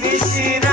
Krishna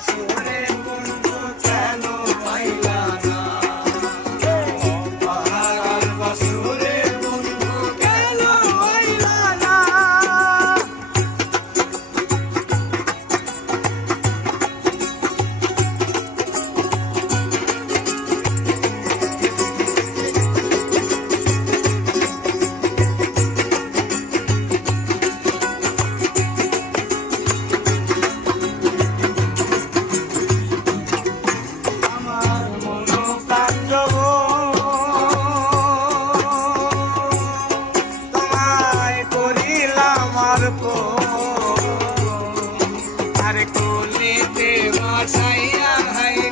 fácil. আর কোলেতে বসাইয়া high